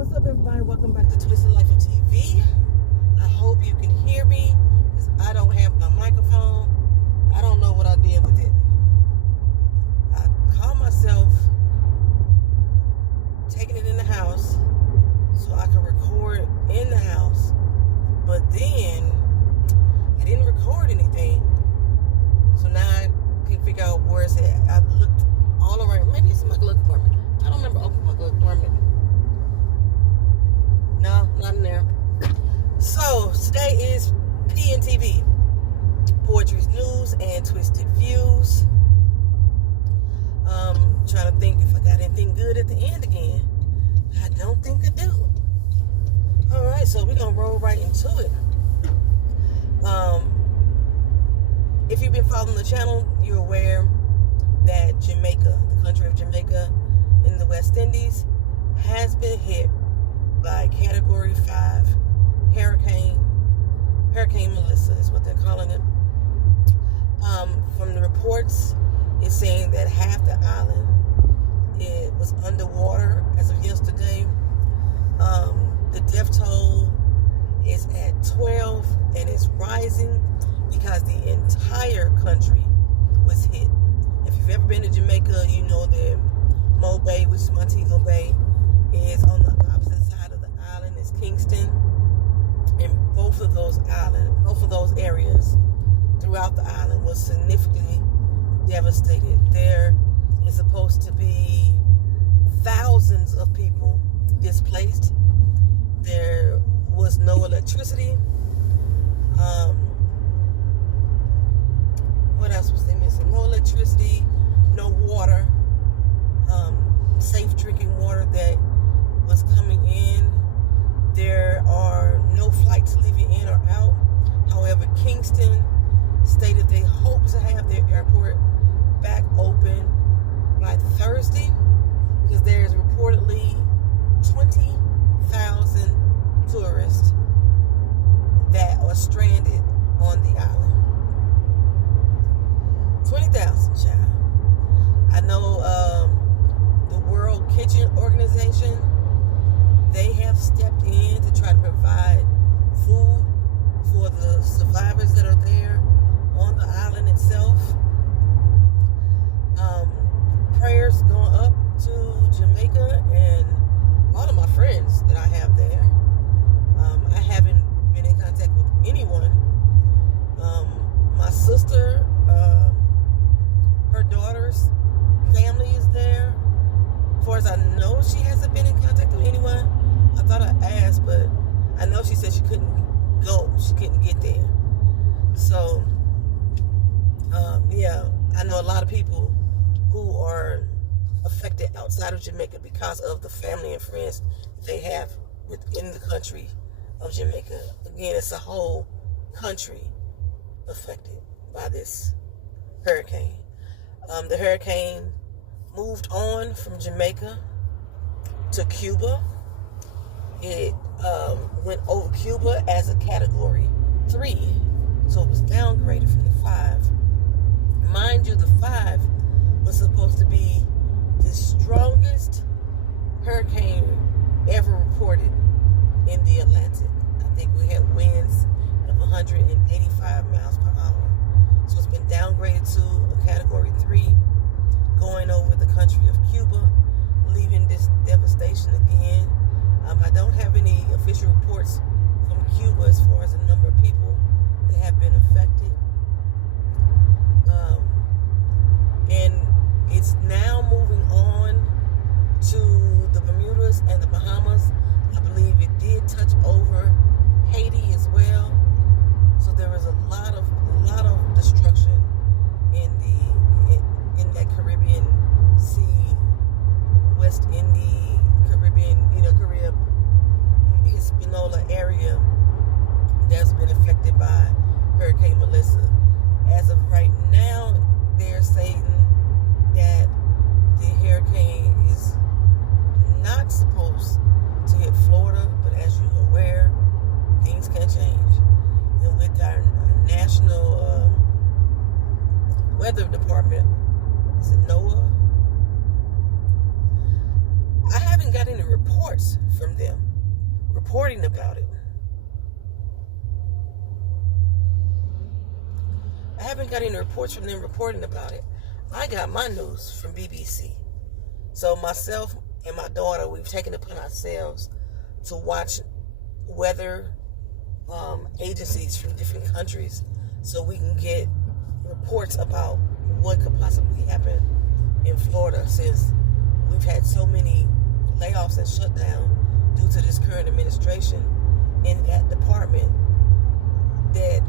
What's up, everybody? Welcome back to Twisted Life of TV. I hope you can hear me because I don't have my microphone. I don't know what I did with it. I caught myself taking it in the house so I could record in the house, but then I didn't record anything. So now I can't figure out where it's at. I looked all around. Maybe it's in my glove compartment. I don't remember opening my glove compartment. No, not in there. So today is PNTv, Poetry's News and Twisted Views. Trying to think if I got anything good at the end again. I don't think I do. Alright, so we're gonna roll right into it. If you've been following the channel, you're aware that Jamaica, the country of Jamaica in the West Indies, has been hit by Category 5 Hurricane Melissa is what they're calling it. From the reports, it's saying that half the island was underwater as of yesterday. The death toll is at 12 and it's rising because the entire country was hit. If you've ever been to Jamaica, you know that Mo Bay, which is Montego Bay, is on the opposite side of the island. Is Kingston, and both of those areas throughout the island was significantly devastated. There is supposed to be thousands of people displaced. There was no electricity. What else was they missing? No electricity, no water, safe drinking water that was coming in. There are no flights leaving in or out. However, Kingston stated they hope to have their airport back open by Thursday because there is reportedly 20,000 tourists that are stranded on the island. 20,000, child. I know the World Kitchen Organization, they have stepped in to try to provide food for the survivors that are there on the island itself. Prayers going up to Jamaica and all of my friends that I have there. I haven't been in contact with anyone. My sister, her daughter's family is there. As far as I know, she hasn't been in contact with anyone. I thought I asked, but I know she said she couldn't go. She couldn't get there. So, yeah, I know a lot of people who are affected outside of Jamaica because of the family and friends they have within the country of Jamaica. Again, it's a whole country affected by this hurricane. The hurricane moved on from Jamaica to Cuba. It went over Cuba as a Category 3, so it was downgraded from the 5. Mind you, the 5 was supposed to be the strongest hurricane ever reported in the Atlantic. I think we had winds of 185 miles per hour. So it's been downgraded to a Category 3, going over the country of Cuba, leaving this devastation again. I don't have any official reports from Cuba as far as the number of people that have been affected. And it's now moving on to the Bermudas and the Bahamas. I believe it did touch over Haiti as well. So there was a lot of destruction in that Caribbean Sea, West Indies, Caribbean, Carib, Hispaniola area that's been affected by Hurricane Melissa. As of right now, they're saying that the hurricane is not supposed to hit Florida, but as you're aware, things can change. And with our national weather department, is it NOAA? I haven't got any reports reports from them reporting about it. I haven't got any reports from them reporting about it. I got my news from BBC. So myself and my daughter, we've taken it upon ourselves to watch weather agencies from different countries so we can get reports about what could possibly happen in Florida, since we've had so many layoffs and shutdown due to this current administration in that department, that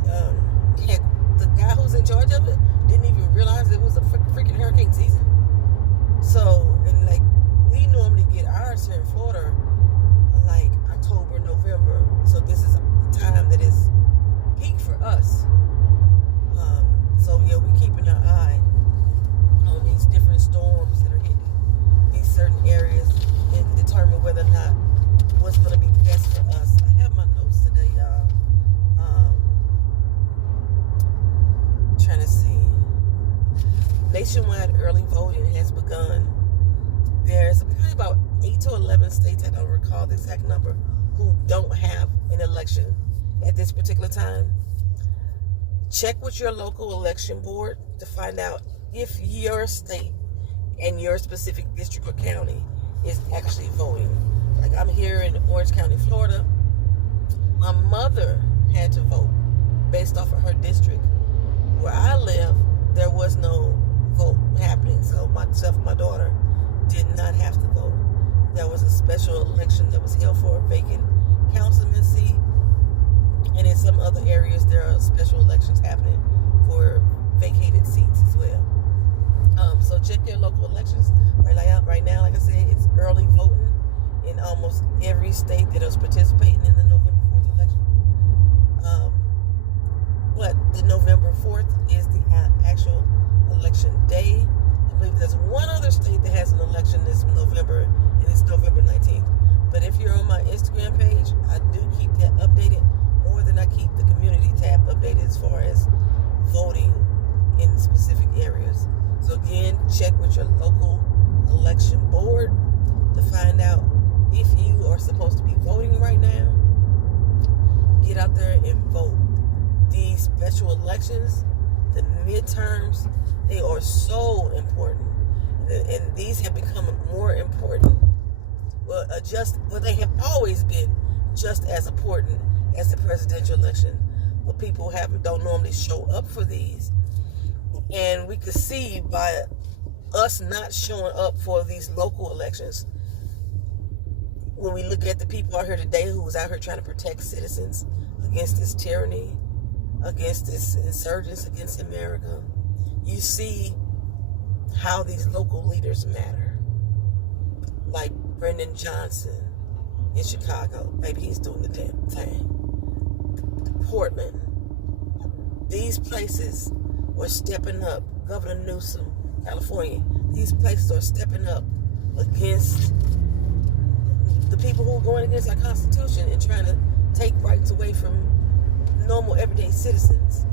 heck, the guy who's in charge of it didn't even realize it was a freaking hurricane season. So, and like, we normally get ours here in Florida like October, November. So this is the time that is peak for us. So yeah, we're keeping our eye on these different storms that are hitting these certain areas and determine whether or not what's going to be best for us. I have my notes today, y'all. Trying to see. Nationwide early voting has begun. There's probably about 8 to 11 states, I don't recall the exact number, who don't have an election at this particular time. Check with your local election board to find out if your state and your specific district or county is actually voting. Like, I'm here in Orange County, Florida. My mother had to vote based off of her district. Where I live, there was no vote happening, so myself and my daughter did not have to vote. There was a special election that was held for a vacant councilman seat, and in some other areas there are special elections happening for vacated seats as well. So check your local elections. Right now, like I said, it's early voting in almost every state that is participating in the November 4th election. But the November 4th is the actual election day. I believe there's one other state that has an election this November, and it's November 19th. But if you're on my Instagram page, I do keep that updated more than I keep the community tab updated as far as voting in specific areas. So again, check with your local election board to find out if you are supposed to be voting right now. Get out there and vote. These special elections, the midterms, they are so important, and these have become more important. Well, they have always been just as important as the presidential election, but people don't normally show up for these, and we could see by us not showing up for these local elections, when we look at the people out here today who was out here trying to protect citizens against this tyranny, against this insurgents against America, you see how these local leaders matter. Like Brendan Johnson in Chicago, maybe he's doing the damn thing. Portland, these places were stepping up. Governor Newsom, California, these places are stepping up against the people who are going against our Constitution and trying to take rights away from normal everyday citizens.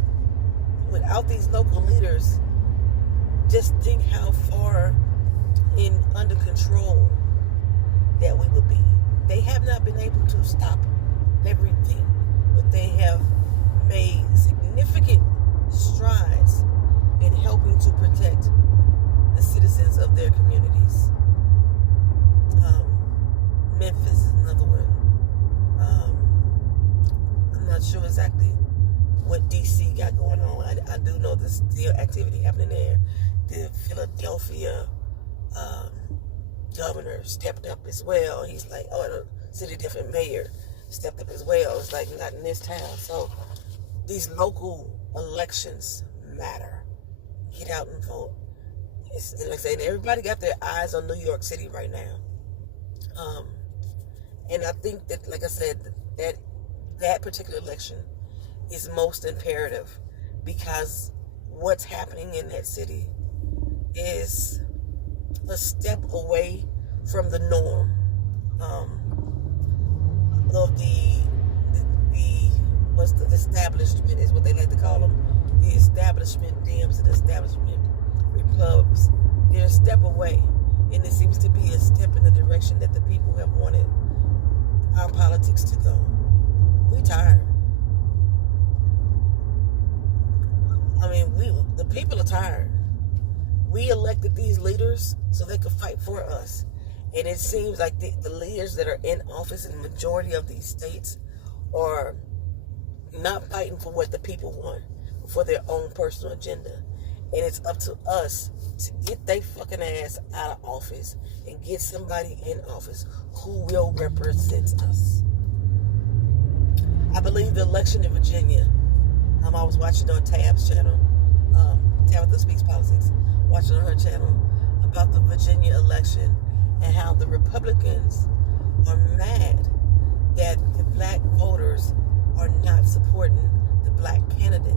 Without these local leaders, just think how far under control that we would be. They have not been able to stop everything, but they have made significant strides in helping to protect the citizens of their communities. Memphis is another one. I'm not sure exactly what DC got going on. I do know there's still activity happening there. The Philadelphia governor stepped up as well. He's like, the city different mayor stepped up as well. It's like, not in this town. So these local elections matter. Get out and vote. It's like I said, everybody got their eyes on New York City right now. And I think that, like I said, that particular election is most imperative, because what's happening in that city is a step away from the norm of the what's the establishment is what they like to call them, the establishment Dems and establishment Repubs. They're a step away, and it seems to be a step in the direction that the people have wanted our politics to go. We tired. I mean, the people are tired. We elected these leaders so they could fight for us. And it seems like the leaders that are in office in the majority of these states are not fighting for what the people want, for their own personal agenda. And it's up to us to get they fucking ass out of office and get somebody in office who will represent us. I believe the election in Virginia, I was watching on Tab's channel, Tabitha Speaks Politics, watching on her channel about the Virginia election and how the Republicans are mad that the black voters are not supporting the black candidate.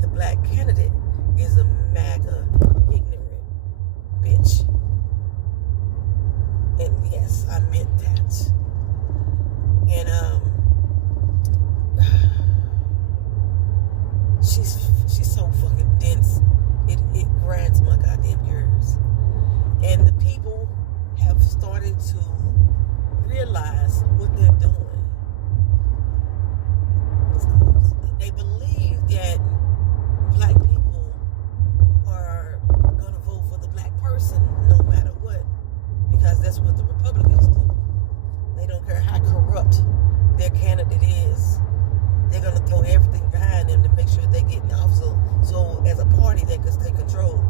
The black candidate is a MAGA ignorant bitch. And yes, I meant that. And she's so fucking dense. It grinds my goddamn gears. And the people have started to realize what they're doing. They believe that black people are going to vote for the black person no matter what, because that's what the Republicans do. They don't care how corrupt their candidate is. They're going to throw everything behind them to make sure they get in office. So as a party, they can stay control.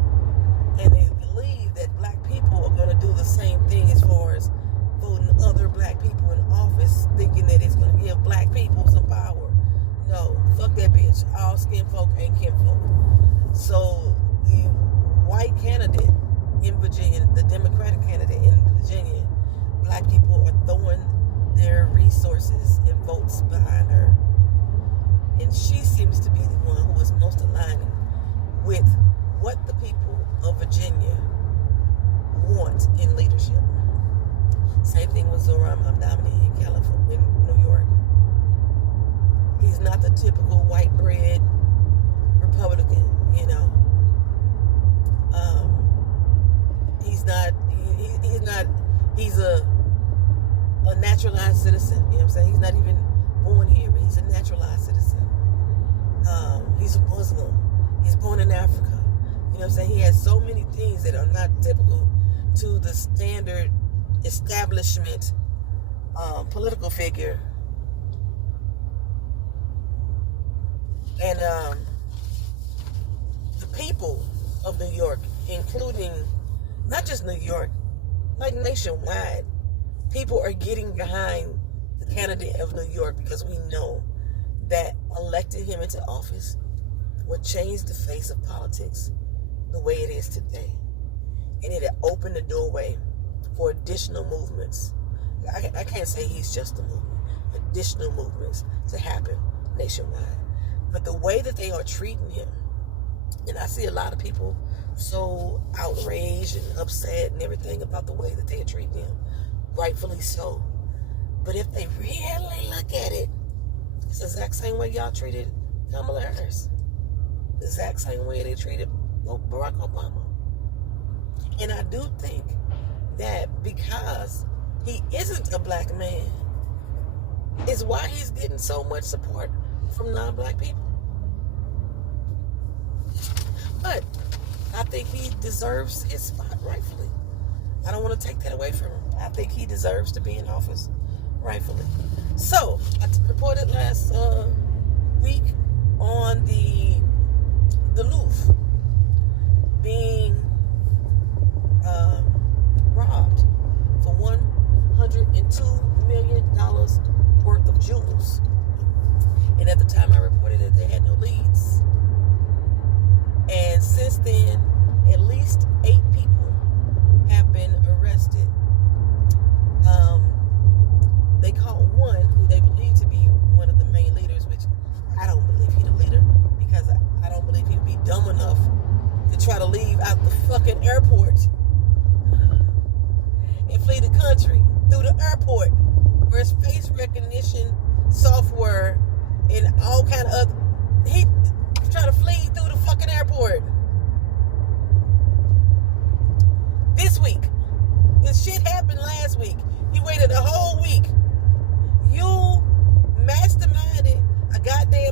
And they believe that black people are going to do the same thing as far as voting other black people in office, thinking that it's going to give black people some power. No, fuck that bitch. All skin folk ain't kin folk. So the white candidate in Virginia, the Democratic candidate in Virginia, black people are throwing their resources and votes behind her. And she seems to be the one who is most aligned with what the people of Virginia want in leadership. Same thing with Zoran Hamdani in California, in New York. He's not the typical white bread Republican, you know. He's a naturalized citizen, you know what I'm saying? He's not even born here, but he's a naturalized citizen. He's a Muslim. He's born in Africa. You know what I'm saying? He has so many things that are not typical to the standard establishment political figure. And the people of New York, including not just New York, like nationwide, people are getting behind the candidate of New York because we know that electing him into office would change the face of politics the way it is today. And it opened the doorway for additional movements. I can't say he's just a movement. Additional movements to happen nationwide. But the way that they are treating him, and I see a lot of people so outraged and upset and everything about the way that they are treating him, rightfully so. But if they really look at it, it's the exact same way y'all treated Kamala Harris. The exact same way they treated Barack Obama. And I do think that because he isn't a black man, is why he's getting so much support from non-black people. But I think he deserves his spot rightfully. I don't want to take that away from him. I think he deserves to be in office rightfully. So I reported last week on the Louvre being robbed for $102 million worth of jewels. And at the time I reported it, they had no leads. And since then, at least 8 people have been arrested. They caught one who they believe to be one of the main leaders, which I don't believe he's the leader, because I don't believe he'd be dumb enough to try to leave out the fucking airport and flee the country through the airport, where it's face recognition software and all kind of other. He trying to flee through the fucking airport. This week, this shit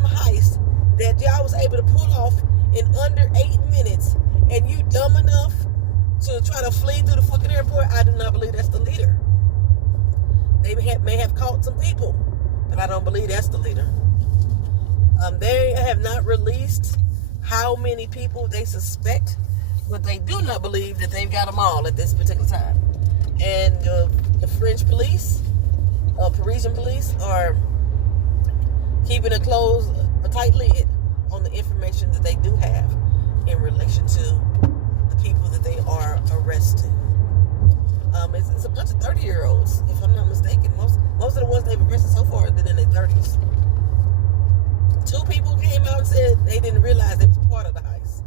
goddamn heist that y'all was able to pull off in under 8 minutes, and you dumb enough to try to flee through the fucking airport, I do not believe that's the leader. They may have caught some people, but I don't believe that's the leader. They have not released how many people they suspect, but they do not believe that they've got them all at this particular time. And the French police, Parisian police, are keeping a tight lid on the information that they do have in relation to the people that they are arresting. It's a bunch of 30-year-olds, if I'm not mistaken. Most of the ones they've arrested so far have been in their 30s. 2 people came out and said they didn't realize they was part of the heist.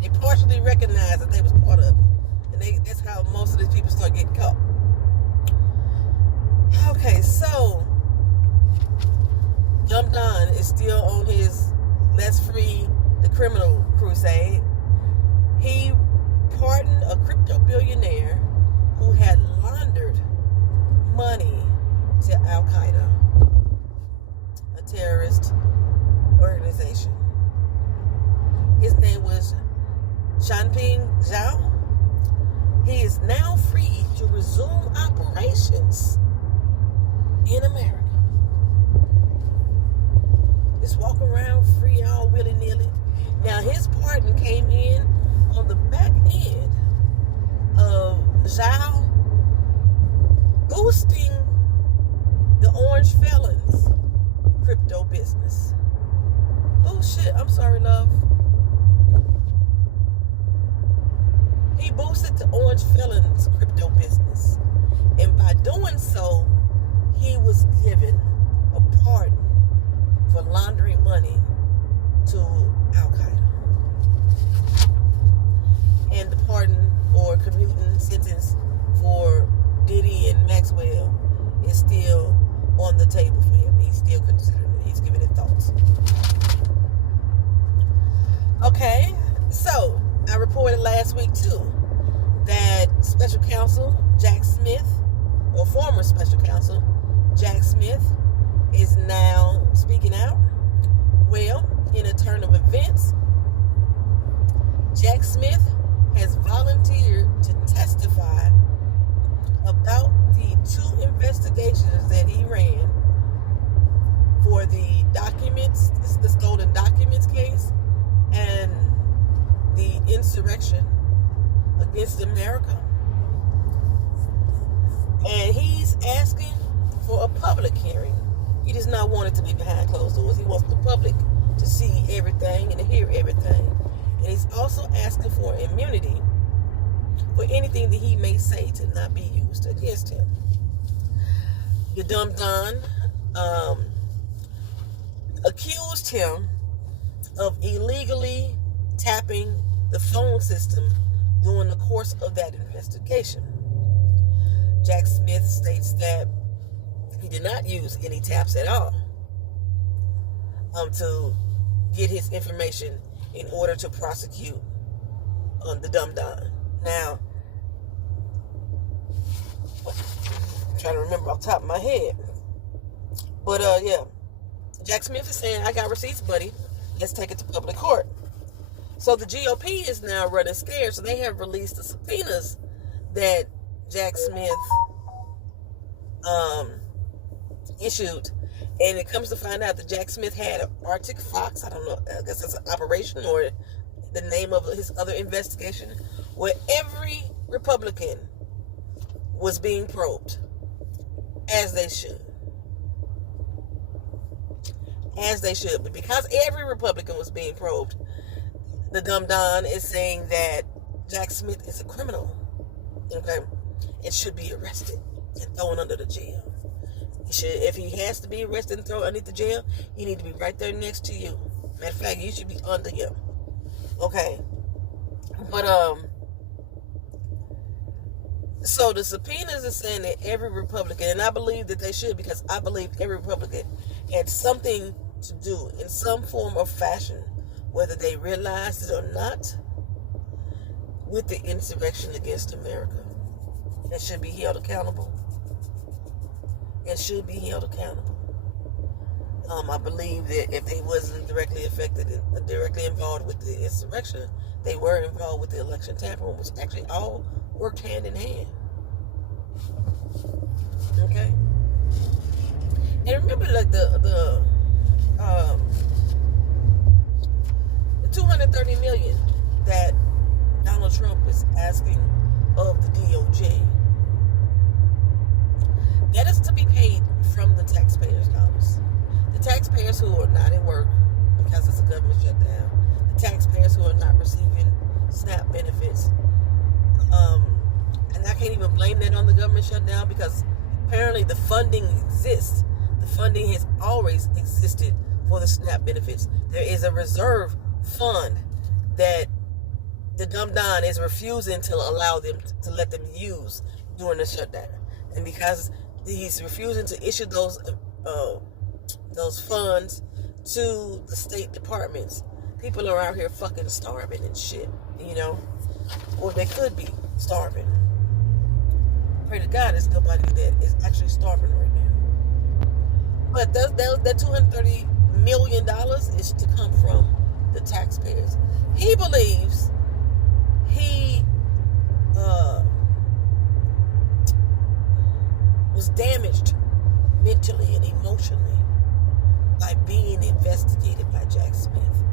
They partially recognized that they was part of it. And that's how most of these people start getting caught. Okay, so Dumb Don is still on his let's free the criminal crusade. He pardoned a crypto billionaire who had laundered money to Al-Qaeda, a terrorist organization. His name was Shanping Zhao. He is now free to resume operations in America. Just walk around free all willy-nilly. Now his pardon came in on the back end of Zhao boosting the orange felons crypto business. Oh shit, I'm sorry, love. He boosted the orange felons crypto business. And by doing so, he was given a pardon for laundering money to Al-Qaeda. And the pardon or commuting sentence for Diddy and Maxwell is still on the table for him. He's still considering it. He's giving it thoughts. Okay, so I reported last week too that Special Counsel Jack Smith, or former Special Counsel Jack Smith, is now speaking out. Well, in a turn of events, Jack Smith has volunteered to testify about the 2 investigations that he ran for the documents, the stolen documents case, and the insurrection against America. And he's asking for a public hearing. He does not want it to be behind closed doors. He wants the public to see everything and to hear everything. And he's also asking for immunity for anything that he may say to not be used against him. The Dumb Don accused him of illegally tapping the phone system during the course of that investigation. Jack Smith states that he did not use any taps at all to get his information in order to prosecute the Dumb Don. Now, I'm trying to remember off the top of my head. But yeah, Jack Smith is saying, I got receipts, buddy. Let's take it to public court. So the GOP is now running scared. So they have released the subpoenas that Jack Smith issued. And it comes to find out that Jack Smith had an Arctic Fox, I don't know, I guess it's an operation or the name of his other investigation, where every Republican was being probed, as they should. As they should. But because every Republican was being probed, the Dumb Don is saying that Jack Smith is a criminal, okay, and should be arrested and thrown under the jail. If he has to be arrested and thrown underneath the jail, he need to be right there next to you. Matter of fact, you should be under him. Okay. But so the subpoenas are saying that every Republican, and I believe that they should, because I believe every Republican had something to do in some form or fashion, whether they realized it or not, with the insurrection against America, and should be held accountable. And should be held accountable. I believe that if they wasn't directly involved with the insurrection, they were involved with the election tampering, which actually all worked hand in hand. Okay? And remember, like the $230 million that Donald Trump is asking of the DOJ. That is to be paid from the taxpayers' dollars. The taxpayers who are not at work because it's a government shutdown. The taxpayers who are not receiving SNAP benefits. And I can't even blame that on the government shutdown because apparently the funding exists. The funding has always existed for the SNAP benefits. There is a reserve fund that the dumb Don is refusing to allow them to let them use during the shutdown. And because he's refusing to issue those funds to the state departments, people are out here fucking starving and shit, you know? Or they could be starving. Pray to God there's nobody that is actually starving right now. But that $230 million is to come from the taxpayers. He believes he was damaged mentally and emotionally by being investigated by Jack Smith.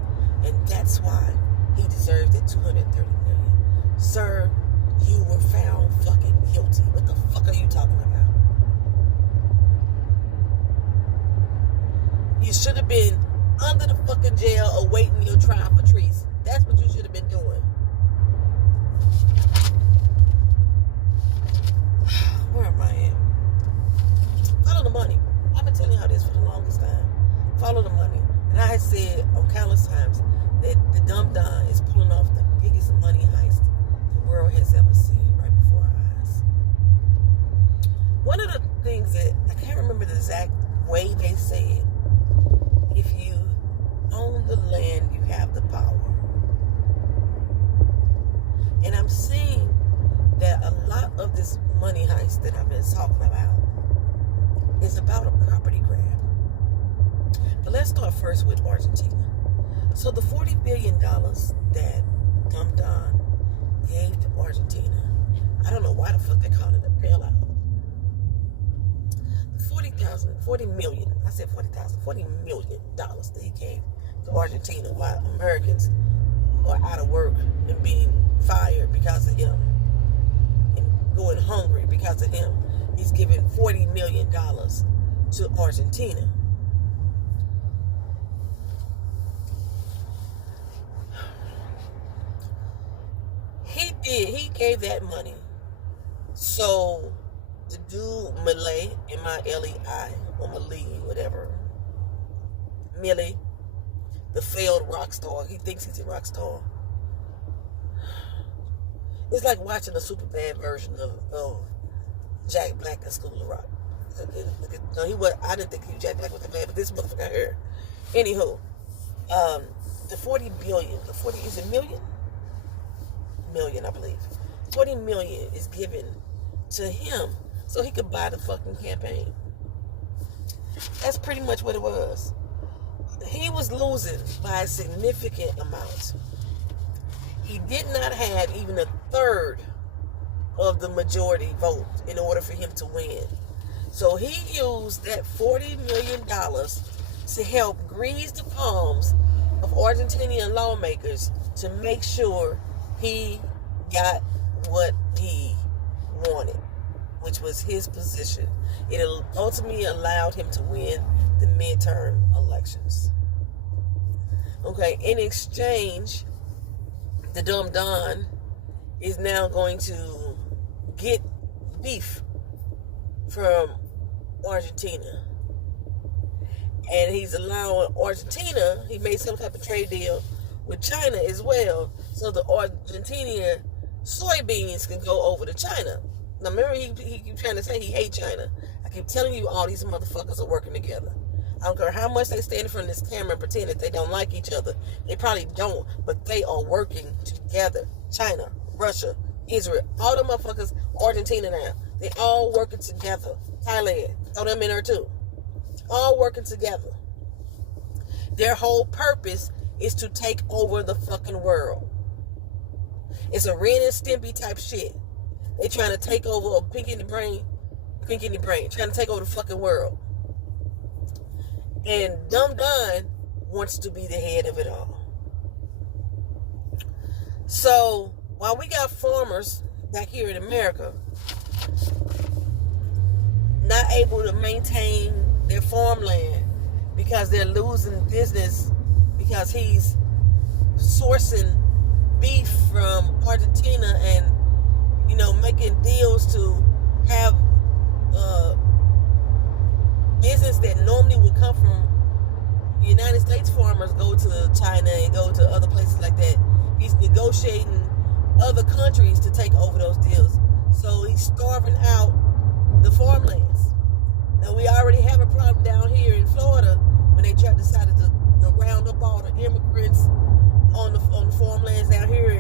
And that's why he deserves that $230 million. Sir, you were found fucking guilty. What the fuck are you talking about? You should have been under the fucking jail awaiting your trial for treason. That's what you should have been doing. Where am I at? Follow the money. I've been telling y'all this for the longest time. Follow the money. And I had said on countless times that the dumb Don is pulling off the biggest money heist the world has ever seen right before our eyes. One of the things that, I can't remember the exact way they said, if you own the land, you have the power. And I'm seeing that a lot of this money heist that I've been talking about is about a property grab. But let's start first with Argentina. So the $40 billion that Dumb Don gave to Argentina, I don't know why the fuck they call it a bailout. $40 million that he gave to Argentina while Americans are out of work and being fired because of him and going hungry because of him. He's giving $40 million to Argentina. He gave that money so the dude Malay, M-I-L-E-I, or Malay, whatever, Millie, the failed rock star, he thinks he's a rock star. It's like watching a super bad version of Jack Black in School of Rock. No, I didn't think Jack Black was that bad, but this motherfucker here. Anywho, the $40 billion, is it million? Million, I believe. $40 million is given to him so he could buy the fucking campaign. That's pretty much what it was. He was losing by a significant amount. He did not have even a third of the majority vote in order for him to win. So he used that $40 million to help grease the palms of Argentinian lawmakers to make sure he got what he wanted, which was his position. It ultimately allowed him to win the midterm elections. Okay, in exchange, the dumb Don is now going to get beef from Argentina. And he's allowing Argentina, he made some type of trade deal with China as well, so the Argentinian soybeans can go over to China. Now remember, he keep trying to say he hates China. I keep telling you all these motherfuckers are working together. I don't care how much they stand in front of this camera and pretend that they don't like each other. They probably don't, but they are working together. China, Russia, Israel, all the motherfuckers, Argentina now. They all working together. Thailand, throw them in there too. All working together. Their whole purpose is to take over the fucking world. It's a Ren and Stimpy type shit. They trying to take over a Pinky in the brain, trying to take over the fucking world. And Dumb Don wants to be the head of it all. So, while we got farmers back here in America not able to maintain their farmland because they're losing business because he's sourcing beef from Argentina and, you know, making deals to have business that normally would come from United States farmers go to China and go to other places like that. He's negotiating other countries to take over those deals. So he's starving out the farmlands. Now we already have a problem down here in Florida when they decided to round up all the immigrants on the farmlands down here,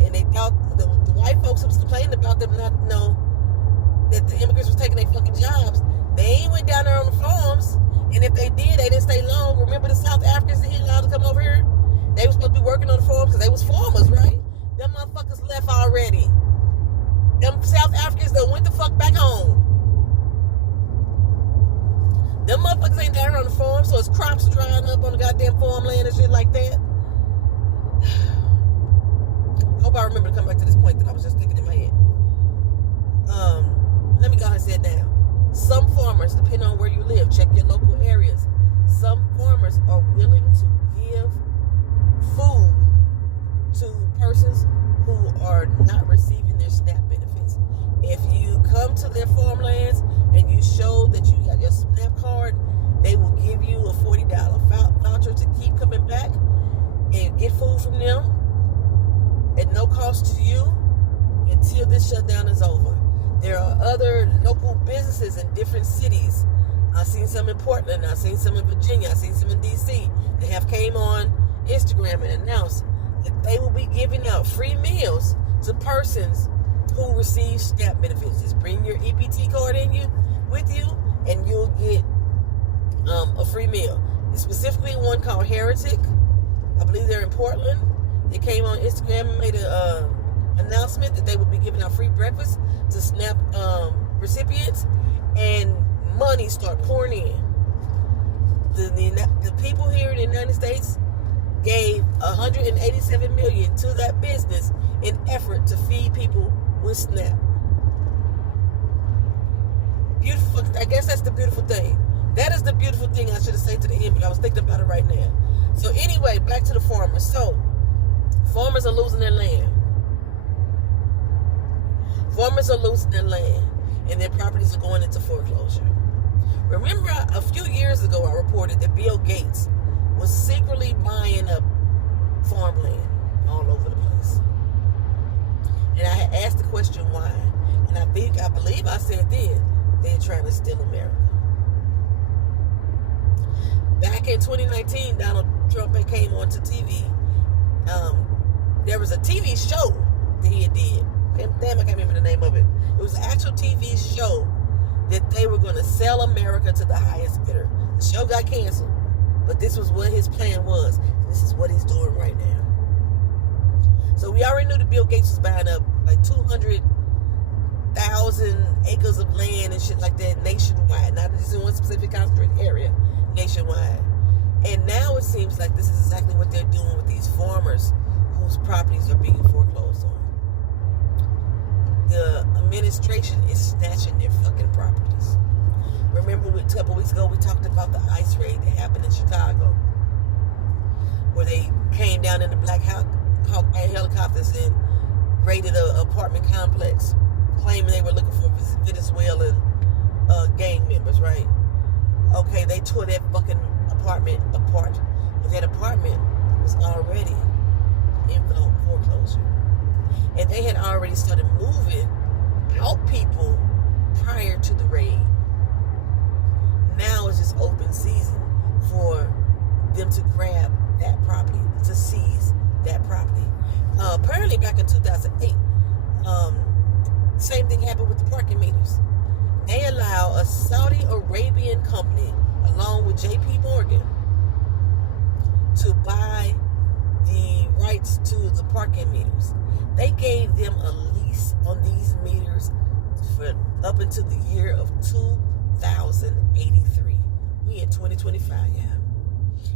and they thought the white folks was complaining about them not know that the immigrants was taking their fucking jobs. They ain't went down there on the farms, and if they did, they didn't stay long. Remember the South Africans that he allowed to come over here? They was supposed to be working on the farms because they was farmers, right? Them motherfuckers left already. Them South Africans that went the fuck back home. Them motherfuckers ain't down here on the farm, so his crops drying up on the goddamn farmland and shit like that. I hope I remember to come back to this point that I was just thinking in my head. Let me go ahead and say it now. Some farmers, depending on where you live, check your local areas. Some farmers are willing to give food to persons who are not receiving their SNAP benefits. If you come to their farmlands and you show that you got your SNAP card, they will give you a $40 voucher to keep coming back and get food from them at no cost to you until this shutdown is over. There are other local businesses in different cities. I've seen some in Portland. I've seen some in Virginia. I've seen some in D.C. They have came on Instagram and announced that they will be giving out free meals to persons who receive SNAP benefits. Just bring your EBT card with you, and you'll get a free meal. There's specifically one called Heretic. I believe they're in Portland. They came on Instagram and made an announcement that they would be giving out free breakfast to SNAP recipients, and money start pouring in. The people here in the United States gave $187 million to that business in effort to feed people with SNAP. Beautiful. I guess that's the beautiful thing. That is the beautiful thing I should have said to the end, but I was thinking about it right now. So anyway, back to the farmers. So farmers are losing their land. Farmers are losing their land, and their properties are going into foreclosure. Remember, a few years ago, I reported that Bill Gates was secretly buying up farmland all over the place. And I had asked the question why. And I believe I said then, they're trying to steal America. Back in 2019, Donald Trump came onto TV. There was a TV show that he did. Damn, I can't remember the name of it. It was an actual TV show that they were going to sell America to the highest bidder. The show got canceled, but this was what his plan was. This is what he's doing right now. So we already knew that Bill Gates was buying up like 200,000 acres of land and shit like that nationwide, not just in one specific concentrated area, nationwide. And now it seems like this is exactly what they're doing with these farmers whose properties are being foreclosed on. The administration is snatching their fucking properties. Remember a couple weeks ago we talked about the ICE raid that happened in Chicago, where they came down in the Black Hawk helicopters and raided an apartment complex, claiming they were looking for Venezuelan gang members, right? Okay, they tore that fucking apartment apart, and that apartment was already in foreclosure. And they had already started moving out people prior to the raid. Now it's just open season for them to grab that property, to seize that property. Apparently back in 2008, same thing happened with the parking meters. They allow a Saudi Arabian company, along with JP Morgan, to buy the rights to the parking meters. They gave them a lease on these meters for up until the year of 2083. We in 2025, yeah.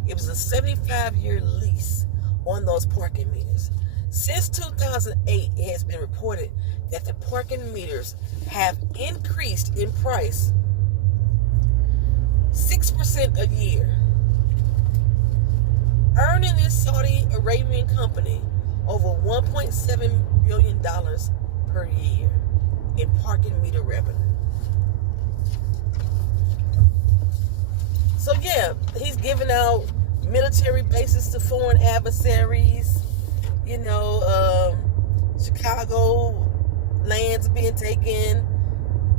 It was a 75-year lease on those parking meters. Since 2008, it has been reported that the parking meters have increased in price 6% a year, earning this Saudi Arabian company over $1.7 billion per year in parking meter revenue. So yeah, he's giving out military bases to foreign adversaries. You know, Chicago lands being taken.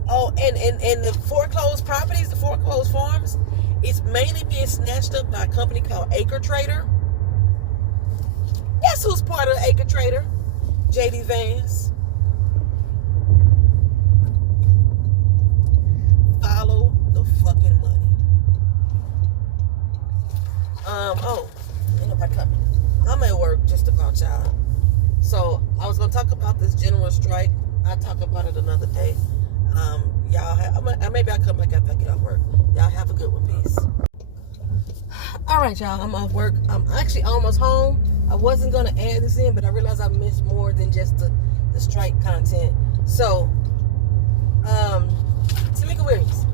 Oh, and the foreclosed properties, the foreclosed farms, it's mainly being snatched up by a company called Acre Trader. Guess who's part of Acre Trader? J.D. Vance. Follow the fucking money. Oh, ain't nobody coming. I'm at work just about, y'all. So I was gonna talk about this general strike. I'll talk about it another day. Maybe I'll come back after I get off work. Y'all have a good one. Peace. All right, y'all. I'm off work. I'm actually almost home. I wasn't gonna add this in, but I realized I missed more than just the strike content. So, Tamika Williams,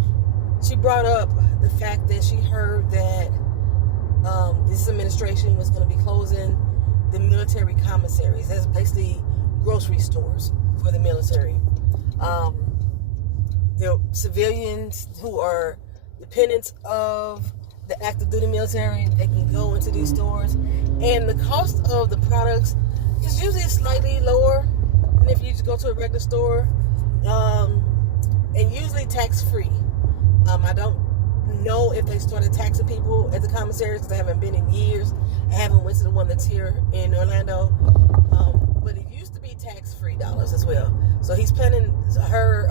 she brought up the fact that she heard that this administration was going to be closing the military commissaries. That's basically grocery stores for the military. There are civilians who are dependents of the active duty military. They can go into these stores, and the cost of the products is usually slightly lower than if you just go to a regular store, and usually tax-free. I don't know if they started taxing people at the commissaries because I haven't been in years. I haven't went to the one that's here in Orlando, but it used to be tax-free dollars as well. So he's planning her.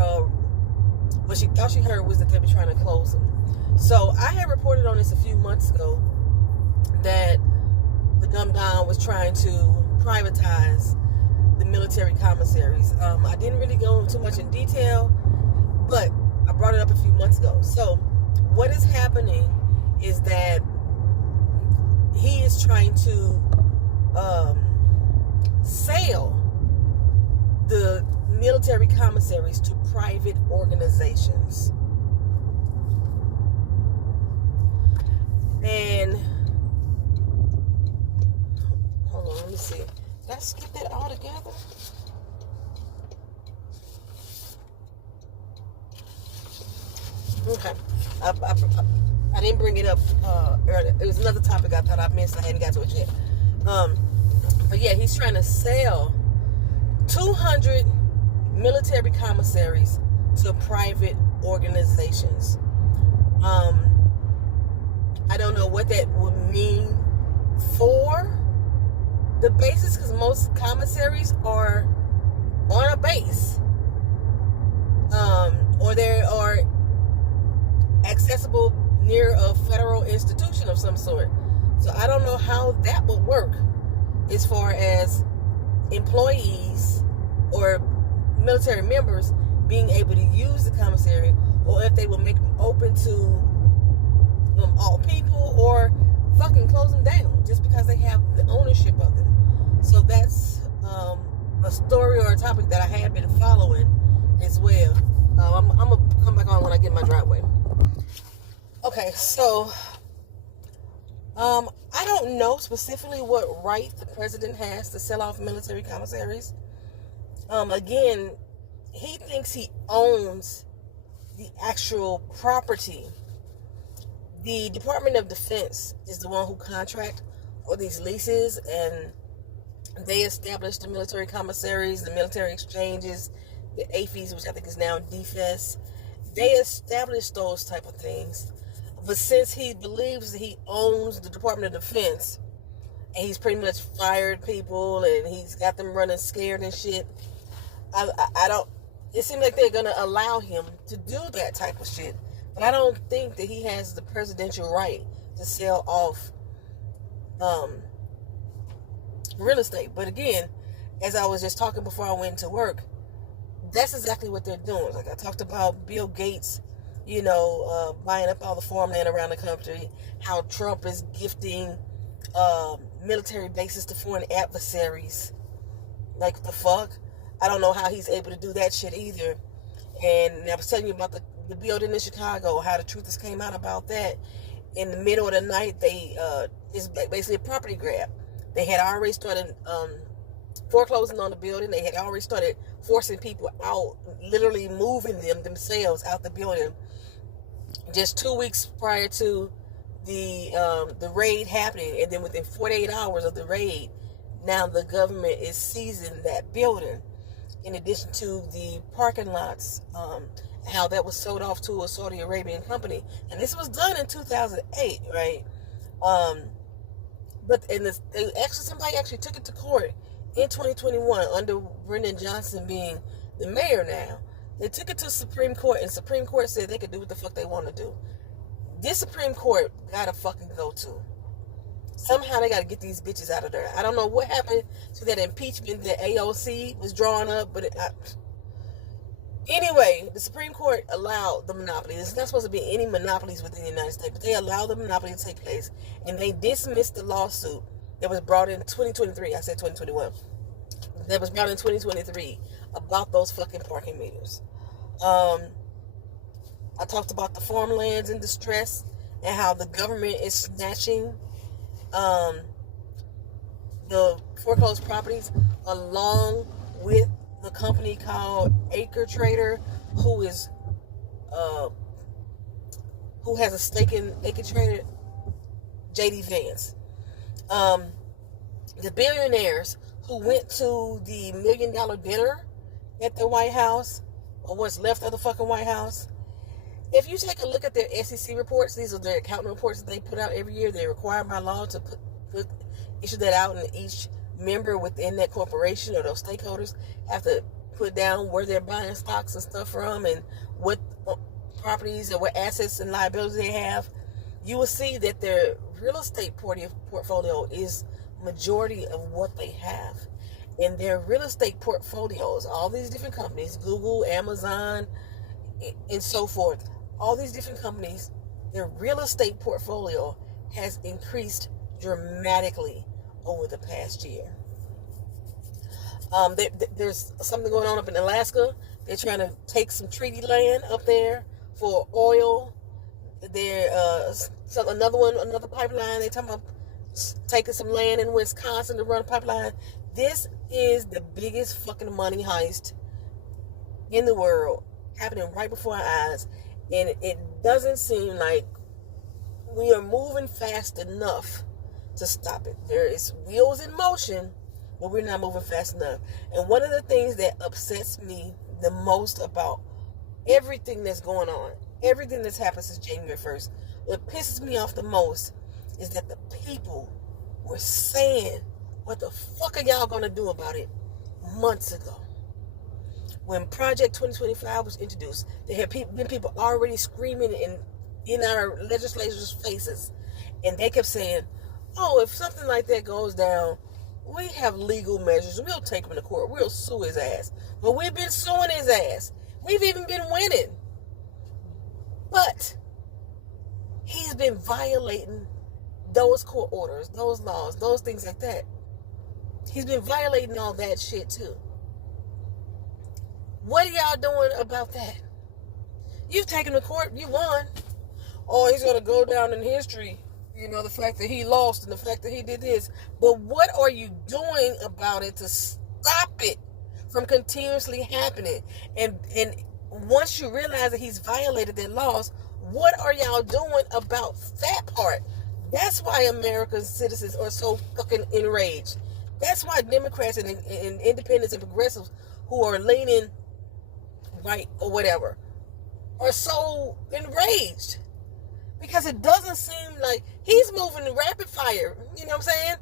What she thought she heard was that they'd be trying to close them. So I had reported on this a few months ago that the dum-dum was trying to privatize the military commissaries. I didn't really go too much in detail, but I brought it up a few months ago. So what is happening is that he is trying to sell the military commissaries to private organizations. And hold on, let me see. Did I skip that all together? Okay. I didn't bring it up earlier. It was another topic I thought I missed. I hadn't got to it yet. But yeah, he's trying to sell 200 military commissaries to private organizations. I don't know what that would mean for the bases, because most commissaries are on a base, or they are accessible near a federal institution of some sort. So I don't know how that would work as far as employees or military members being able to use the commissary, or if they will make them open to all people, or fucking close them down just because they have the ownership of them. So that's a story or a topic that I have been following as well. I'm gonna come back on when I get my driveway. Okay, so I don't know specifically what right the president has to sell off military commissaries. Again, he thinks he owns the actual property. The Department of Defense is the one who contract for these leases, and they established the military commissaries, the military exchanges, the AFEs, which I think is now DFES. They established those type of things. But since he believes that he owns the Department of Defense, and he's pretty much fired people, and he's got them running scared and shit, I don't, it seems like they're going to allow him to do that type of shit. But I don't think that he has the presidential right to sell off real estate. But again, as I was just talking before I went into work, that's exactly what they're doing. Like I talked about Bill Gates, buying up all the farmland around the country, how Trump is gifting military bases to foreign adversaries. Like, the fuck? I don't know how he's able to do that shit either. And I was telling you about the building in Chicago, how the truth came out about that. In the middle of the night, it's basically a property grab. They had already started foreclosing on the building. They had already started forcing people out, literally moving them themselves out the building. Just 2 weeks prior to the raid happening, and then within 48 hours of the raid, now the government is seizing that building. In addition to the parking lots, how that was sold off to a Saudi Arabian company, and this was done in 2008, right? Somebody actually took it to court in 2021 under Brendan Johnson being the mayor now. They took it to Supreme Court, and Supreme Court said they could do what the fuck they want to do. This Supreme Court gotta fucking go to. Somehow they gotta get these bitches out of there. I don't know what happened to that impeachment that AOC was drawing up, but anyway, the Supreme Court allowed the monopoly. There's not supposed to be any monopolies within the United States, but they allowed the monopoly to take place, and they dismissed the lawsuit that was brought in 2023. I said 2021. That was brought in 2023 about those fucking parking meters. I talked about the farmlands in distress and how the government is snatching the foreclosed properties along with the company called Acre Trader, who has a stake in Acre Trader, JD Vance. The billionaires who went to the $1 million dinner at the White House, or what's left of the fucking White House. If you take a look at their SEC reports, these are their accounting reports that they put out every year. They're required by law to issue that out, and each member within that corporation or those stakeholders have to put down where they're buying stocks and stuff from, and what properties or what assets and liabilities they have. You will see that their real estate portfolio is majority of what they have. In their real estate portfolios, all these different companies, Google, Amazon, and so forth, all these different companies, their real estate portfolio has increased dramatically over the past year. There's something going on up in Alaska. They're trying to take some treaty land up there for oil. Another pipeline. They're talking about taking some land in Wisconsin to run a pipeline. This is the biggest fucking money heist in the world, happening right before our eyes, and it doesn't seem like we are moving fast enough to stop it. There is wheels in motion, but we're not moving fast enough. And one of the things that upsets me the most about everything that's going on, everything that's happened since January 1st, what pisses me off the most is that the people were saying, what the fuck are y'all gonna do about it months ago? When Project 2025 was introduced, there had been people already screaming in our legislators' faces, and they kept saying, oh, if something like that goes down, we have legal measures. We'll take him to court. We'll sue his ass. But we've been suing his ass. We've even been winning. But he's been violating those court orders, those laws, those things like that. He's been violating all that shit too. What are y'all doing about that? You've taken him to court. You won. Oh, he's going to go down in history. The fact that he lost and the fact that he did this. But what are you doing about it to stop it from continuously happening? And once you realize that he's violated their laws, what are y'all doing about that part? That's why America's citizens are so fucking enraged. That's why Democrats and independents and progressives who are leaning right or whatever are so enraged. Because it doesn't seem like he's moving in rapid fire. You know what I'm saying?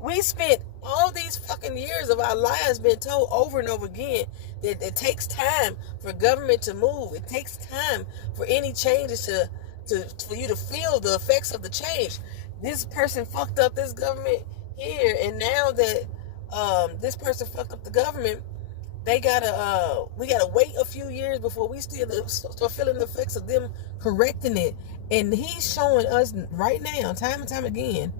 We spent all these fucking years of our lives being told over and over again that it takes time for government to move. It takes time for any changes for you to feel the effects of the change. this person fucked up this government here, and now that this person fucked up the government, we gotta wait a few years before we still start feeling the effects of them correcting it. And he's showing us right now, time and time again,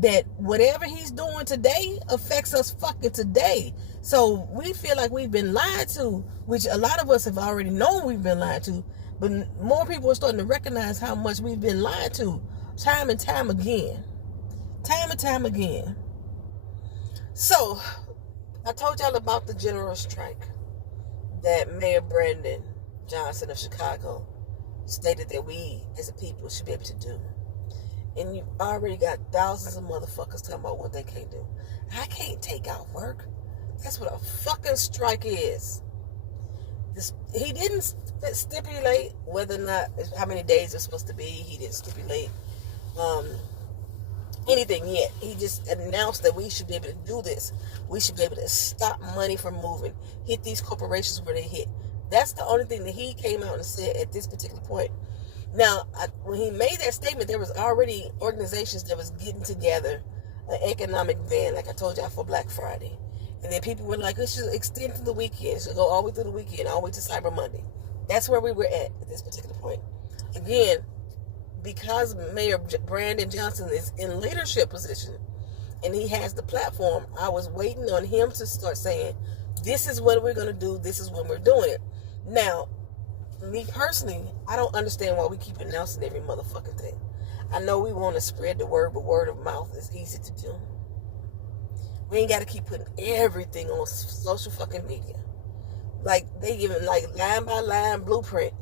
that whatever he's doing today affects us fucking today. So we feel like we've been lied to, which a lot of us have already known we've been lied to, but more people are starting to recognize how much we've been lied to time and time again. Time and time again. So, I told y'all about the general strike that Mayor Brandon Johnson of Chicago stated that we as a people should be able to do. And you already got thousands of motherfuckers talking about what they can't do. I can't take out work. That's what a fucking strike is. He didn't stipulate whether or not, how many days it's supposed to be. He didn't stipulate anything yet. He just announced that we should be able to do this. We should be able to stop money from moving, hit these corporations where they hit. That's the only thing that he came out and said at this particular point. Now, when he made that statement, there was already organizations that was getting together an economic ban, like I told y'all, for Black Friday. And then people were like, it should extend to the weekend. It should go all the way through the weekend, all the way to Cyber Monday. That's where we were at this particular point. Again, because Mayor Brandon Johnson is in leadership position and he has the platform, I was waiting on him to start saying, this is what we're going to do, this is when we're doing it. Now, me personally, I don't understand why we keep announcing every motherfucking thing. I know we want to spread the word, but word of mouth is easy to do. We ain't got to keep putting everything on social fucking media. Like, they giving like line by line blueprint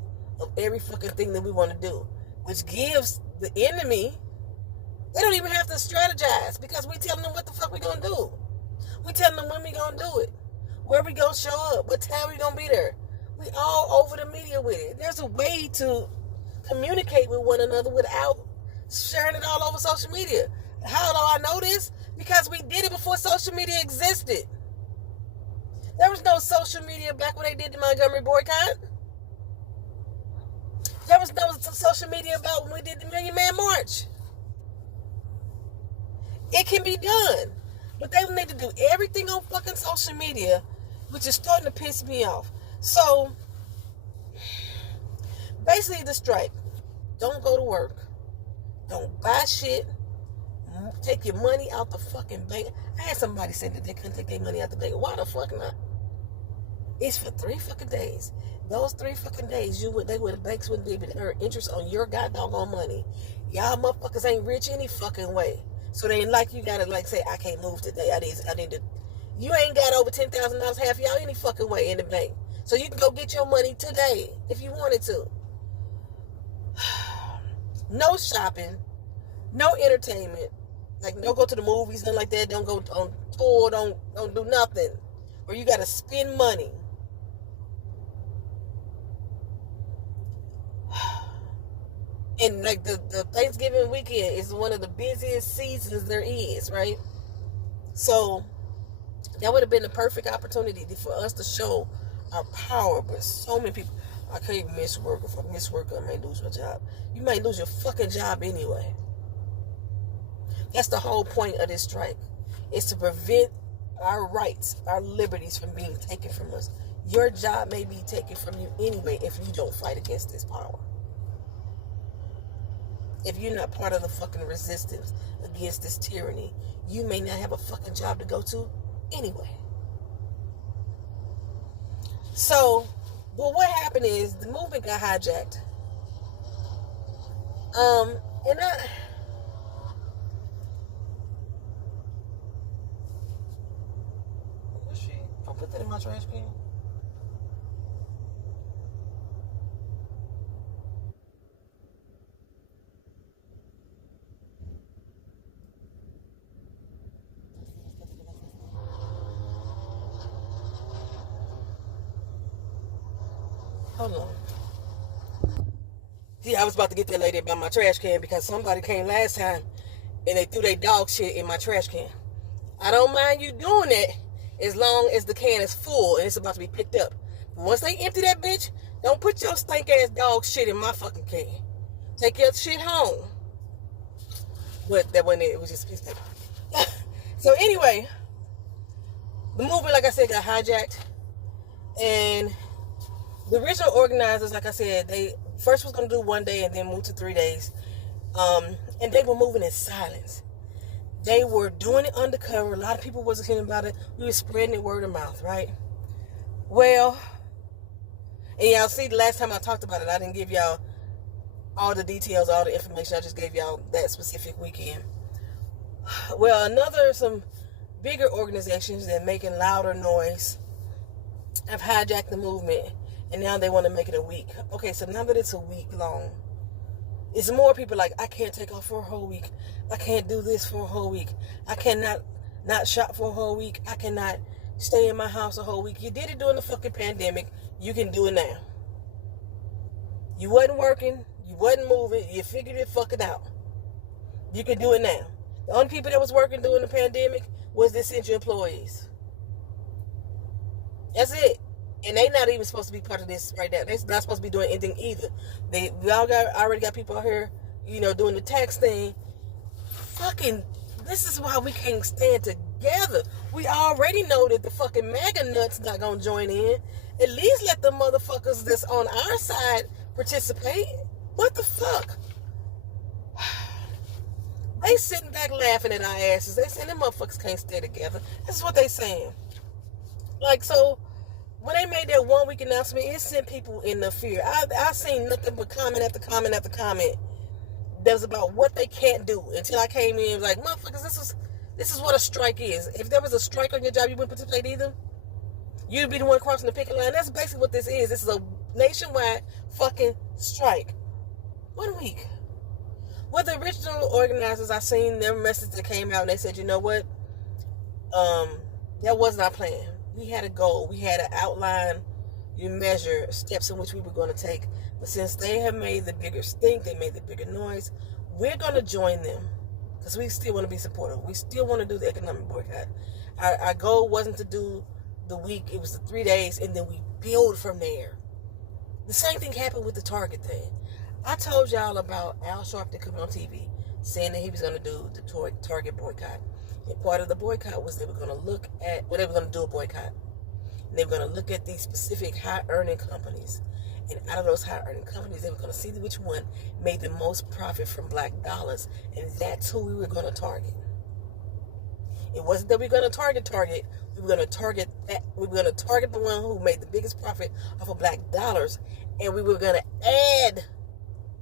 of every fucking thing that we want to do, which gives the enemy, they don't even have to strategize because we telling them what the fuck we gonna do. We telling them when we gonna do it, where we gonna show up, what time we gonna be there. We all over the media with it. There's a way to communicate with one another without sharing it all over social media. How do I know this? Because we did it before social media existed. There was no social media back when they did the Montgomery boycott. There was no social media about when we did the Million Man March. It can be done. But they need to do everything on fucking social media, which is starting to piss me off. So, basically the strike. Don't go to work. Don't buy shit. Take your money out the fucking bank. I had somebody say that they couldn't take their money out the bank. Why the fuck not? It's for 3 fucking days. Those 3 fucking days, the banks wouldn't be able to earn interest on your goddamn money. Y'all motherfuckers ain't rich any fucking way. So they ain't like you gotta like say, I can't move today. I need to. You ain't got over $10,000 half y'all any fucking way in the bank. So you can go get your money today if you wanted to. No shopping, no entertainment, like don't go to the movies, nothing like that. Don't go on tour. Don't do nothing. Or you gotta spend money. And like the Thanksgiving weekend is one of the busiest seasons there is, right? So that would have been the perfect opportunity for us to show our power. But so many people, I can't miss work. If I miss work, I may lose my job. You might lose your fucking job anyway. That's the whole point of this strike. Is to prevent our rights, our liberties from being taken from us. Your job may be taken from you anyway if you don't fight against this power. If you're not part of the fucking resistance against this tyranny, you may not have a fucking job to go to anyway. So, well, what happened is the movement got hijacked. And where's she? I'll put that in my trash can. Hold on. See, I was about to get that lady about my trash can because somebody came last time and they threw their dog shit in my trash can. I don't mind you doing that as long as the can is full and it's about to be picked up. But once they empty that bitch, don't put your stank ass dog shit in my fucking can. Take your shit home. But that wasn't it. It was just a piece of paper. So anyway, the movement, like I said, got hijacked. And the original organizers, like I said, they first was going to do 1 day and then move to 3 days. And they were moving in silence. They were doing it undercover. A lot of people wasn't hearing about it. We were spreading it word of mouth, right? Well, and y'all see, the last time I talked about it, I didn't give y'all all the details, all the information. I just gave y'all that specific weekend. Well, some bigger organizations that making louder noise have hijacked the movement, and now they want to make it a week. Okay, so now that it's a week long, it's more people like, I can't take off for a whole week. I can't do this for a whole week. I cannot not shop for a whole week. I cannot stay in my house a whole week. You did it during the fucking pandemic. You can do it now. You wasn't working. You wasn't moving. You figured it fucking out. You can do it now. The only people that was working during the pandemic was the essential employees. That's it. And they not even supposed to be part of this right now. They're not supposed to be doing anything either. We already got people out here, doing the tax thing. Fucking, this is why we can't stand together. We already know that the fucking MAGA nuts not gonna join in. At least let the motherfuckers that's on our side participate. What the fuck? They sitting back laughing at our asses. They saying them motherfuckers can't stay together. This is what they saying. Like, so when they made that 1 week announcement, it sent people in the fear. I seen nothing but comment after comment after comment that was about what they can't do, until I came in and was like, motherfuckers, this is what a strike is. If there was a strike on your job, you wouldn't participate either. You'd be the one crossing the picket line. That's basically what this is. This is a nationwide fucking strike. 1 week. Well, the original organizers, I seen their message that came out, and they said, you know what? That wasn't our plan. We had a goal. We had an outline, measure, steps in which we were going to take. But since they have made the bigger stink, they made the bigger noise, we're going to join them. Because we still want to be supportive. We still want to do the economic boycott. Our goal wasn't to do the week. It was the 3 days, and then we build from there. The same thing happened with the Target thing. I told y'all about Al Sharpton coming on TV saying that he was going to do the Target boycott. And part of the boycott was they were going to look at, they were going to do a boycott. And they were going to look at these specific high-earning companies. And out of those high-earning companies, they were going to see which one made the most profit from black dollars. And that's who we were going to target. It wasn't that we were going to target. We were going to target that. We were going to target the one who made the biggest profit off of black dollars. And we were going to add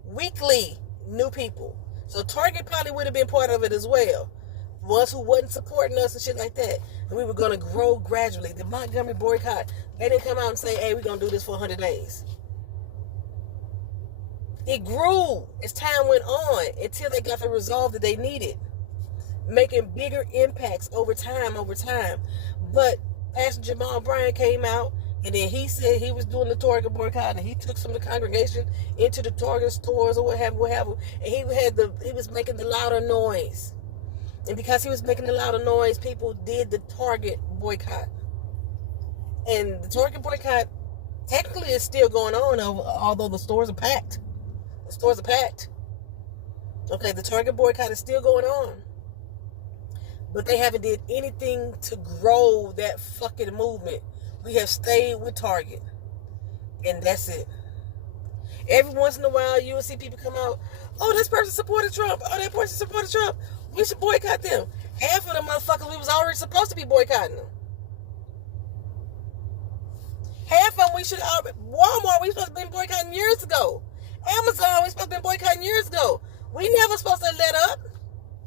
weekly new people. So Target probably would have been part of it as well. Ones who wasn't supporting us and shit like that. And we were going to grow gradually. The Montgomery boycott, they didn't come out and say, hey, we're going to do this for 100 days. It grew as time went on until they got the resolve that they needed. Making bigger impacts over time. But Pastor Jamal Bryant came out, and then he said he was doing the Target boycott, and he took some of the congregation into the Target stores or what have you. And he was making the louder noise. And because he was making the louder noise, people did the Target boycott. And the Target boycott technically is still going on, although the stores are packed. Okay, the Target boycott is still going on. But they haven't did anything to grow that fucking movement. We have stayed with Target. And that's it. Every once in a while, you will see people come out, oh, this person supported Trump. Oh, that person supported Trump. We should boycott them. Half of the motherfuckers, we was already supposed to be boycotting them. Half of them, Walmart, we supposed to be boycotting years ago. Amazon, we supposed to be boycotting years ago. We never supposed to let up.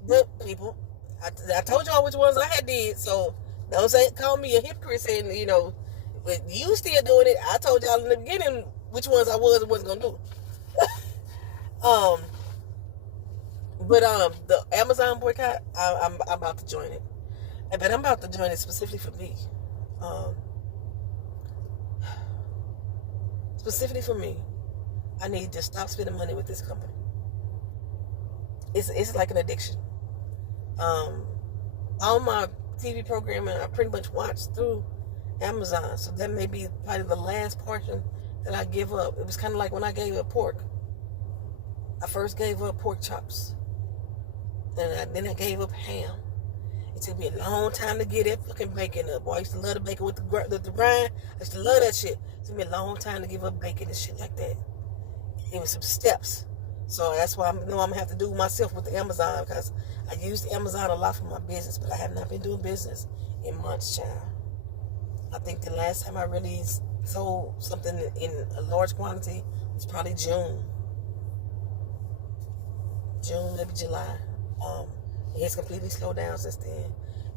But people, I told y'all which ones I had did, so don't call me a hypocrite saying, but you still doing it. I told y'all in the beginning which ones I was and wasn't gonna do. But the Amazon boycott, I'm about to join it. But I'm about to join it specifically for me. Specifically for me. I need to stop spending money with this company. It's like an addiction. All my TV programming I pretty much watch through Amazon, so that may be probably the last portion that I give up. It was kind of like when I gave up pork. I first gave up pork chops. And then I gave up ham. It took me a long time to get that fucking bacon up. Boy, I used to love the bacon with the rind. I used to love that shit. It took me a long time to give up bacon and shit like that. It was some steps. So that's why I know I'm going to have to do myself with the Amazon, because I use Amazon a lot for my business, but I have not been doing business in months, child. I think the last time I really sold something in a large quantity was probably June, maybe July. It's completely slowed down since then.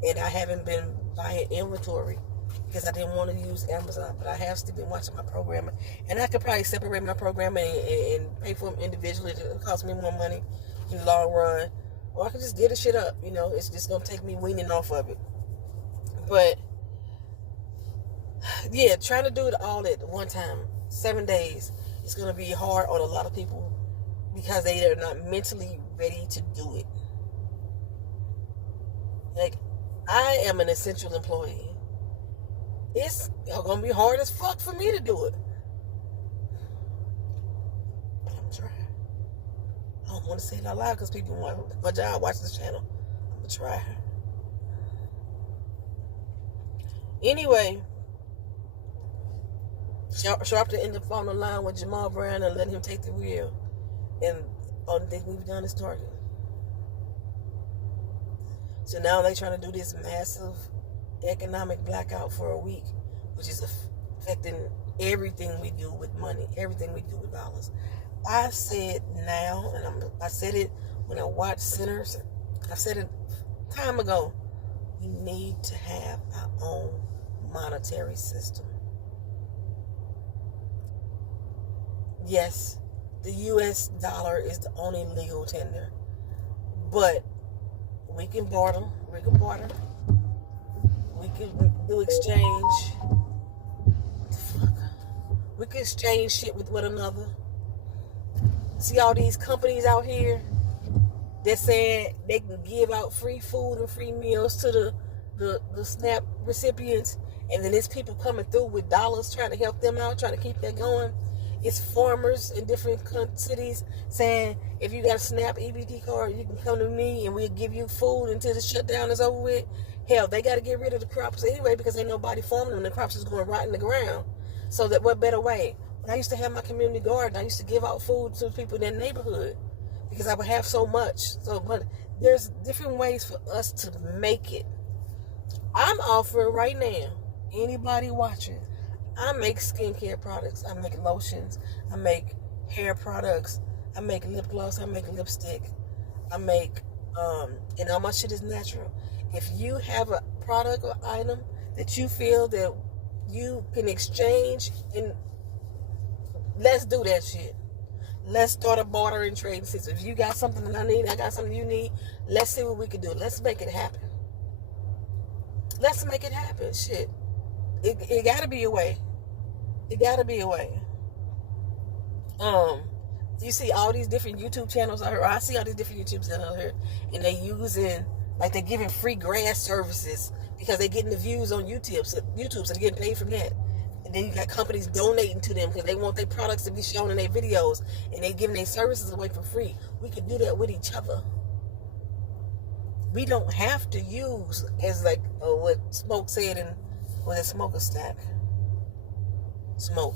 And I haven't been buying inventory because I didn't want to use Amazon, but I have still been watching my programming. And I could probably separate my programming and pay for them individually. It cost me more money in the long run. Or I could just get the shit up. You know, it's just going to take me weaning off of it. But, yeah, trying to do it all at one time, 7 days, it's going to be hard on a lot of people because they are not mentally ready to do it. Like, I am an essential employee. It's going to be hard as fuck for me to do it. I'm going to try. I don't want to say it out loud because people want my job watch this channel. I'm going to try. Anyway, Sharp to end up on the line with Jamal Brown and letting him take the wheel. And all the things we've done is Target. So now they're trying to do this massive economic blackout for a week, which is affecting everything we do with money, everything we do with dollars. I said now, and I said it when I watched Sinners. I said it time ago. We need to have our own monetary system. Yes, the U.S. dollar is the only legal tender, but we can barter. We can do exchange. We can exchange shit with one another. See all these companies out here that saying they can give out free food and free meals to the SNAP recipients, and then there's people coming through with dollars trying to help them out, trying to keep that going. It's farmers in different cities saying, if you got a SNAP EBT card, you can come to me and we'll give you food until the shutdown is over with. Hell, they got to get rid of the crops anyway because ain't nobody farming them. The crops is going right in the ground. So that what better way? When I used to have my community garden, I used to give out food to people in their neighborhood because I would have so much. So, but there's different ways for us to make it. I'm offering right now, anybody watching, I make skincare products. I make lotions. I make hair products. I make lip gloss. I make lipstick. I make, and all my shit is natural. If you have a product or item that you feel that you can exchange, and let's do that shit. Let's start a barter and trading system. If you got something that I need, I got something you need. Let's see what we can do. Let's make it happen. Let's make it happen. Shit. It gotta be a way. It gotta be a way. You see all these different YouTube channels out here. I see all these different YouTube channels out here, and they using, like, they're giving free grass services because they're getting the views on YouTube, so they're getting paid from that. And then you got companies donating to them because they want their products to be shown in their videos, and they giving their services away for free. We could do that with each other. We don't have to use, as like what Smoke said in, was it Smoker Stack? Smoke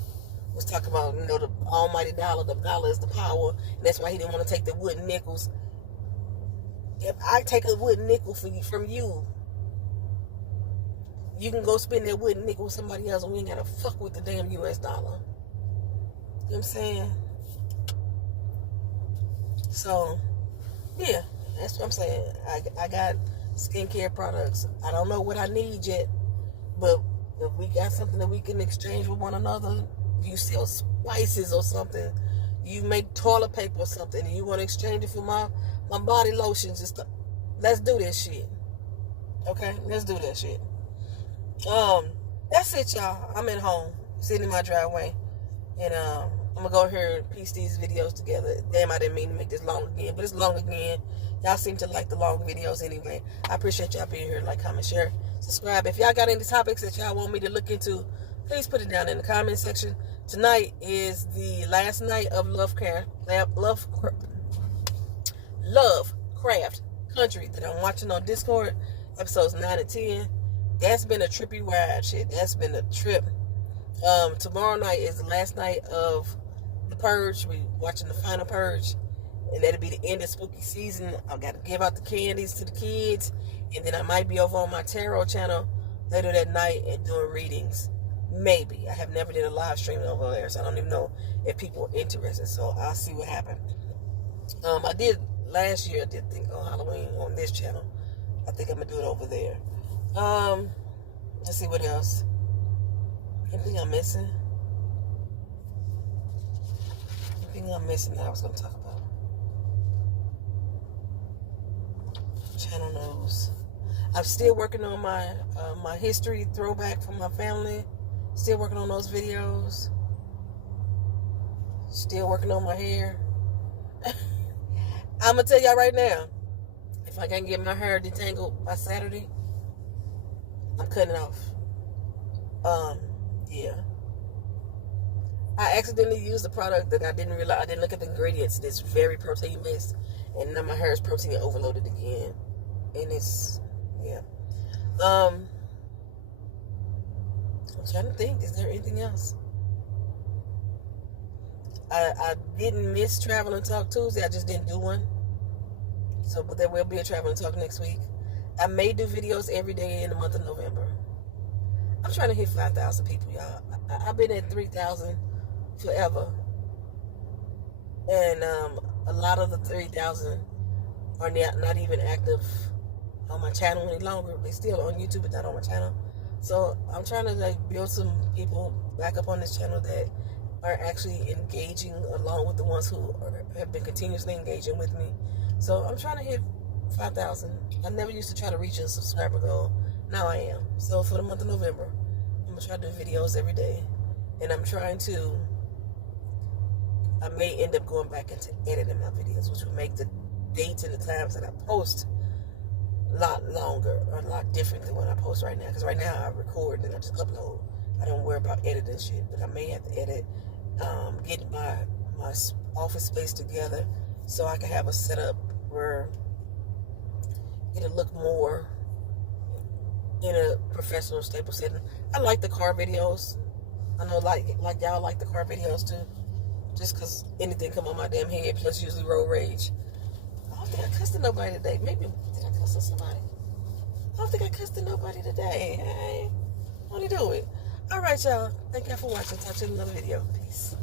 was talking about, you know, the almighty dollar. The dollar is the power, and that's why he didn't want to take the wooden nickels. If I take a wooden nickel from you, you can go spend that wooden nickel with somebody else, and we ain't gotta fuck with the damn U.S. dollar. You know what I'm saying? So, yeah, that's what I'm saying. I got skincare products. I don't know what I need yet, but if we got something that we can exchange with one another, you sell spices or something, you make toilet paper or something, and you want to exchange it for my body lotions and stuff, let's do this shit. Okay? Let's do that shit. That's it, y'all. I'm at home, sitting in my driveway, and I'm gonna go here and piece these videos together. Damn, I didn't mean to make this long again, but it's long again. Y'all seem to like the long videos anyway. I appreciate y'all being here. Like, comment, share, subscribe. If y'all got any topics that y'all want me to look into, please put it down in the comment section. Tonight is the last night of Lovecraft country that I'm watching on Discord, episodes 9 and 10. That's been a trippy ride, shit. That's been a trip. Tomorrow night is the last night of the Purge. We watching the final Purge, and that'll be the end of spooky season. I got to give out the candies to the kids, and then I might be over on my tarot channel later that night and doing readings. Maybe. I have never did a live stream over there, so I don't even know if people are interested. So I'll see what happens. I did last year. I did think on Halloween on this channel. I think I'm gonna do it over there. Let's see what else. Anything I'm missing? Anything I'm missing that I was gonna talk about? Channel news. I'm still working on my history throwback from my family. Still working on those videos. Still working on my hair. I'm gonna tell y'all right now, if I can't get my hair detangled by Saturday, I'm cutting it off. Yeah. I accidentally used a product that I didn't realize. I didn't look at the ingredients. It's very protein based, and now my hair is protein overloaded again. And it's, yeah. I'm trying to think. Is there anything else? I didn't miss Travel and Talk Tuesday. I just didn't do one. So, but there will be a Travel and Talk next week. I may do videos every day in the month of November. I'm trying to hit 5,000 people, y'all. I've been at 3,000 forever. And a lot of the 3,000 are not even active on my channel any longer. They're still on YouTube, but not on my channel. So I'm trying to build some people back up on this channel that are actually engaging along with the ones who have been continuously engaging with me. So I'm trying to hit 5,000. I never used to try to reach a subscriber goal. Now I am. So for the month of November, I'm going to try to do videos every day. And I'm trying to, I may end up going back into editing my videos, which will make the dates and the times that I post a lot longer or a lot different than what I post right now. Because right now I record and I just upload. I don't worry about editing shit, but I may have to edit, get my office space together so I can have a setup where it'll look more in a professional, stable setting. I like the car videos. I know like y'all like the car videos too. Just because anything come on my damn head, plus usually road rage. I don't think I cussed at nobody today. Maybe, did I cuss at somebody? I don't think I cussed at nobody today. Hey, won't you do it? Alright, y'all. Thank y'all for watching. Talk to you in another video. Peace.